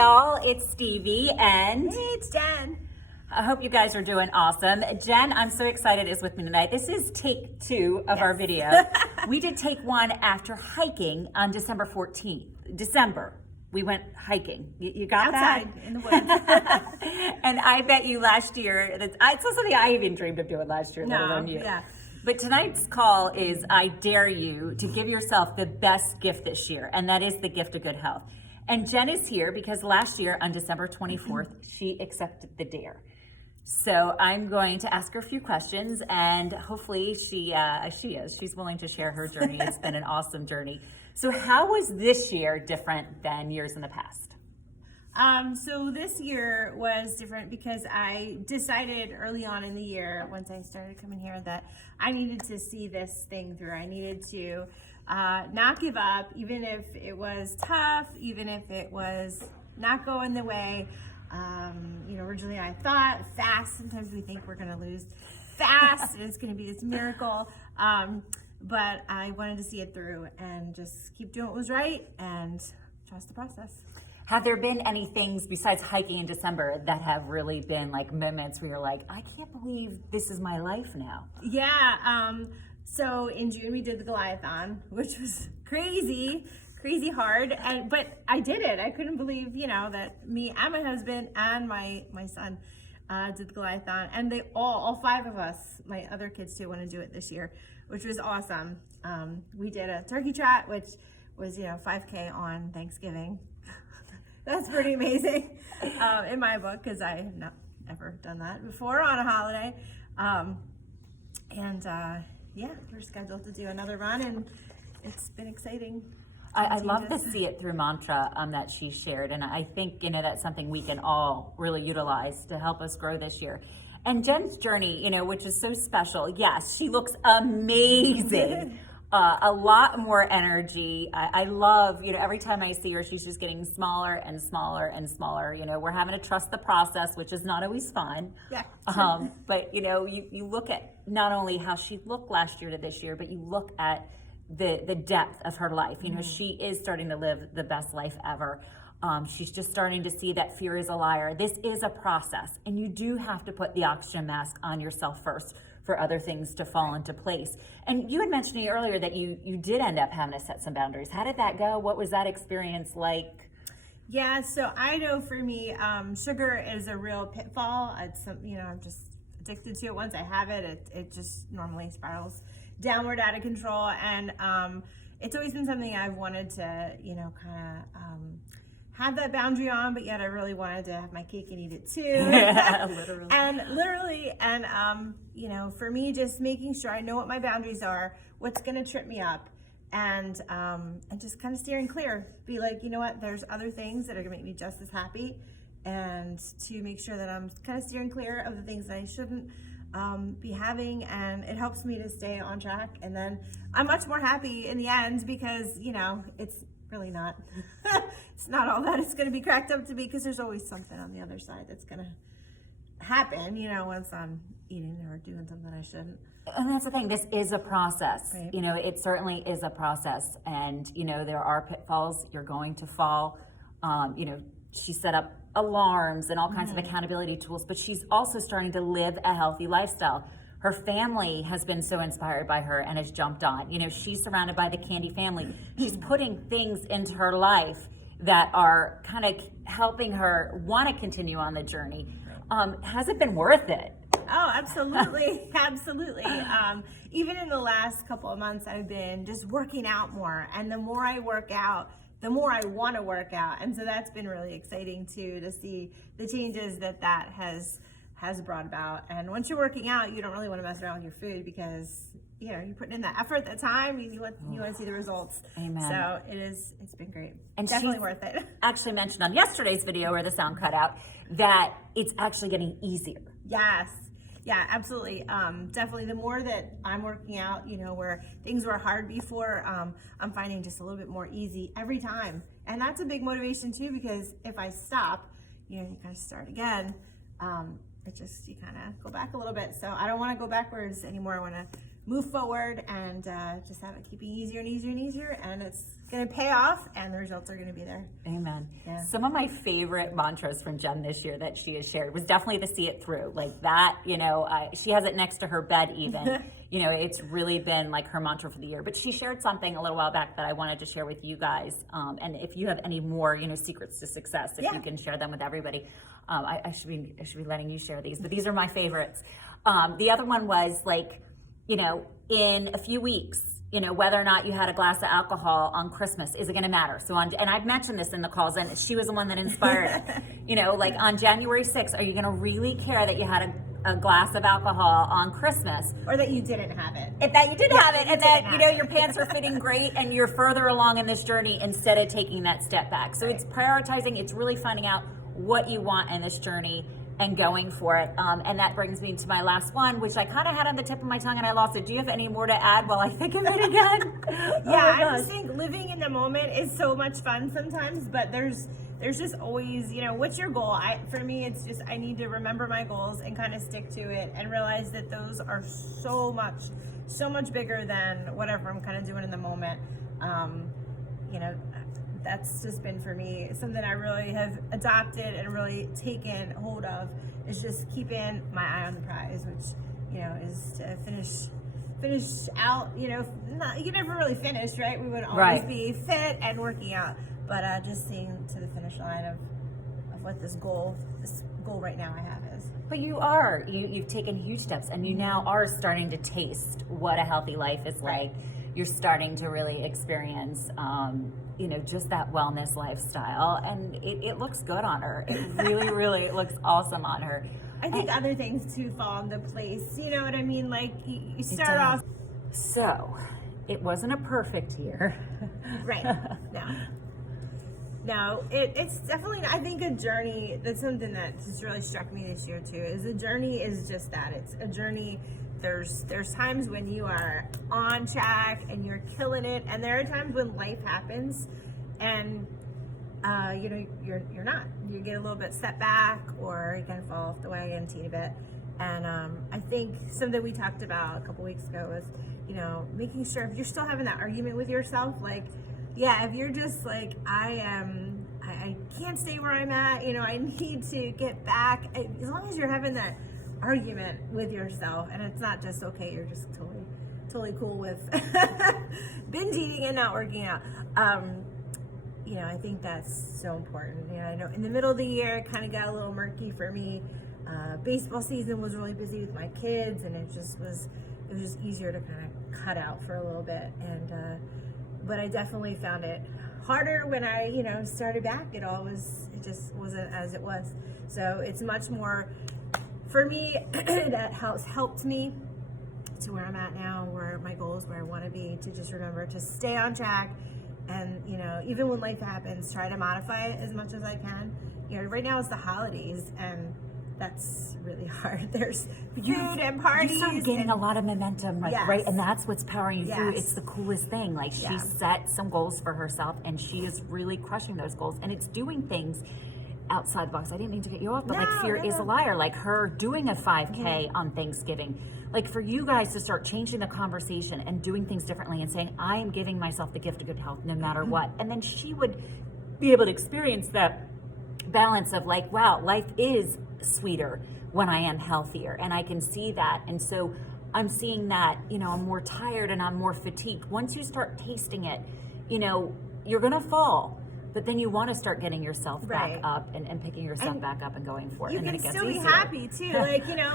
y'all, it's Stevie and Hey, it's Jen. I hope you guys are doing awesome. Jen, I'm so excited is with me tonight. This is take 2 of our video. We did take 1 after hiking on December 14th. December. We went hiking. You got Outside that? in the woods. And I bet you last year, it's not something I even dreamed of doing last year, let alone you. Yeah. But tonight's call is I dare you to give yourself the best gift this year, and that is the gift of good health. And Jen is here because last year on December 24th, she accepted the dare. So I'm going to ask her a few questions, and hopefully she's willing to share her journey. It's been an awesome journey. So how was this year different than years in the past? So this year was different because I decided early on in the year, once I started coming here, that I needed to see this thing through. I needed to not give up, even if it was tough, even if it was not going the way. Originally I thought fast. Sometimes we think we're going to lose fast and it's going to be this miracle. But I wanted to see it through and just keep doing what was right and trust the process. Have there been any things besides hiking in December that have really been like moments where you're like, I can't believe this is my life now? Yeah. So in June we did the Goliathon, which was crazy hard. But I did it. I couldn't believe, that me and my husband and my son did the Goliathon. And they all 5 of us, my other kids too, want to do it this year, which was awesome. We did a turkey trot, which was, 5K on Thanksgiving. That's pretty amazing in my book because I have not ever done that before on a holiday. We're scheduled to do another run and it's been exciting. I love the see it through mantra that she shared. And I think, that's something we can all really utilize to help us grow this year. And Jen's journey, which is so special. Yes, she looks amazing. A lot more energy. I love, every time I see her, she's just getting smaller and smaller and smaller. We're having to trust the process, which is not always fun. Yeah. But, you look at not only how she looked last year to this year, but you look at the depth of her life. She is starting to live the best life ever. She's just starting to see that fear is a liar. This is a process, and you do have to put the oxygen mask on yourself first for other things to fall into place. And you had mentioned to me earlier that you did end up having to set some boundaries. How did that go? What was that experience like? Yeah, so I know for me, sugar is a real pitfall. It's I'm just addicted to it. Once I have it, it just normally spirals downward out of control. And it's always been something I've wanted to, have that boundary on, but yet I really wanted to have my cake and eat it too. Yeah, literally. And for me, just making sure I know what my boundaries are, what's going to trip me up, and just kind of steering clear. Be like, you know what, there's other things that are going to make me just as happy, and to make sure that I'm kind of steering clear of the things that I shouldn't be having, and it helps me to stay on track. And then I'm much more happy in the end because, it's really not, it's not all that it's going to be cracked up to be, because there's always something on the other side that's going to happen, once I'm eating or doing something I shouldn't. And that's the thing, this is a process. Right. It certainly is a process. And, there are pitfalls, you're going to fall. She set up alarms and all kinds of accountability tools, but she's also starting to live a healthy lifestyle. Her family has been so inspired by her and has jumped on. She's surrounded by the Candy family. She's putting things into her life that are kind of helping her want to continue on the journey. Has it been worth it? Oh, absolutely. Absolutely. Even in the last couple of months, I've been just working out more. And the more I work out, the more I want to work out. And so that's been really exciting too, to see the changes that has brought about. And once you're working out, you don't really want to mess around with your food because, you're putting in that effort, that time, you want to see the results. Amen. So it's been great. And definitely worth it. Actually mentioned on yesterday's video where the sound cut out that it's actually getting easier. Yes. Yeah, absolutely. Definitely the more that I'm working out, where things were hard before, I'm finding just a little bit more easy every time. And that's a big motivation too, because if I stop, you kind of start again. You kind of go back a little bit. So I don't want to go backwards anymore. I want to move forward and just have it keep easier and easier and easier, and it's going to pay off, and the results are going to be there. Amen. Yeah. Some of my favorite mantras from Jen this year that she has shared was definitely the see it through. Like that, she has it next to her bed even. It's really been like her mantra for the year. But she shared something a little while back that I wanted to share with you guys. And if you have any more, secrets to success, if you can share them with everybody, I should be letting you share these. But these are my favorites. The other one was like, in a few weeks, whether or not you had a glass of alcohol on Christmas, is it going to matter? So and I've mentioned this in the calls, and she was the one that inspired it. Like on January 6th, are you going to really care that you had a glass of alcohol on Christmas? Or that you didn't have it. If that you did have it, and that, your pants are fitting great and you're further along in this journey instead of taking that step back. So it's prioritizing, it's really finding out what you want in this journey and going for it. And that brings me to my last one, which I kind of had on the tip of my tongue and I lost it. Do you have any more to add while I think of it again? I just think living in the moment is so much fun sometimes, but there's just always, what's your goal? For me, it's just, I need to remember my goals and kind of stick to it and realize that those are so much bigger than whatever I'm kind of doing in the moment. That's just been for me something I really have adopted and really taken hold of, is just keeping my eye on the prize, which is to finish out. You never really finish, right? We would always be fit and working out, but just seeing to the finish line of what this goal right now I have is. But you've taken huge steps, and you now are starting to taste what a healthy life is like. You're starting to really experience, just that wellness lifestyle, and it looks good on her. It really, really looks awesome on her. I think other things too fall into place. You know what I mean? Like you start off. So, it wasn't a perfect year. Right. No, it's definitely, I think, a journey. That's something that just really struck me this year too, is a journey is just that. It's a journey. There's times when you are on track and you're killing it, and there are times when life happens and you're not. You get a little bit set back, or you kind of fall off the wagon a teeny bit. And I think something we talked about a couple weeks ago was, making sure if you're still having that argument with yourself, like, if you're just like, I can't stay where I'm at, I need to get back. As long as you're having that argument with yourself, and it's not just you're just totally cool with binge eating and not working out. I think that's so important. I know in the middle of the year it kind of got a little murky for me. Baseball season was really busy with my kids, and it was just easier to kind of cut out for a little bit. And but I definitely found it harder when I started back. It just wasn't as it was. So it's much more for me. That helped me to where I'm at now, where my goal is, where I want to be, to just remember to stay on track. And, even when life happens, try to modify it as much as I can. Right now it's the holidays, and that's really hard. There's food and parties. You started gaining a lot of momentum, right? And that's what's powering you through. Yes. It's the coolest thing. Like, she set some goals for herself, and she is really crushing those goals. And it's doing things outside the box. I didn't mean to get you off, but fear is a liar. Like her doing a 5K on Thanksgiving. Like, for you guys to start changing the conversation and doing things differently and saying, I am giving myself the gift of good health no matter what. And then she would be able to experience that balance of like, wow, life is sweeter when I am healthier, and I can see that. And so I'm seeing that, I'm more tired and I'm more fatigued. Once you start tasting it, you're going to fall. But then you want to start getting yourself back up and picking yourself back up and going for it. You and then can it gets still easier. be happy too.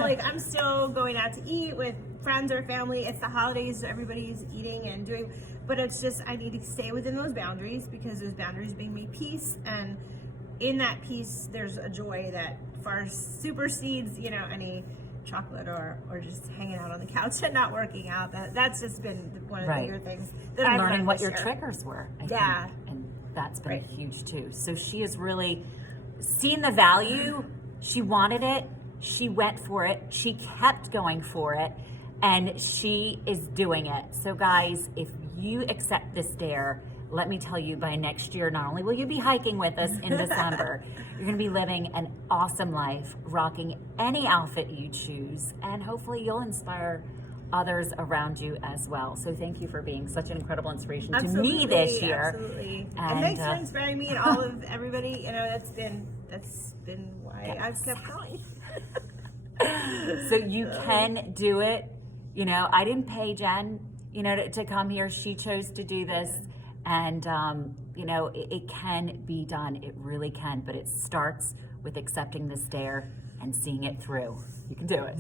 Like, I'm still going out to eat with friends or family. It's the holidays, so everybody's eating and doing, but it's just, I need to stay within those boundaries, because those boundaries bring me peace. And in that peace, there's a joy that far supersedes, any chocolate or just hanging out on the couch and not working out. That's just been one of the bigger things that I've learning learned what this your year. triggers were. I think. And that's been huge too. So she has really seen the value. She wanted it. She went for it. She kept going for it, and she is doing it. So guys, if you accept this dare, let me tell you, by next year, not only will you be hiking with us in December, you're going to be living an awesome life, rocking any outfit you choose, and hopefully you'll inspire others around you as well. So thank you for being such an incredible inspiration to Absolutely, me this year. Absolutely. And, thanks for inspiring me and all of everybody. You know, that's been why I've kept going. So you can do it. You know, I didn't pay Jen, you know, to come here. She chose to do this. And, you know, it can be done. It really can. But it starts with accepting the stare and seeing it through. You can do it.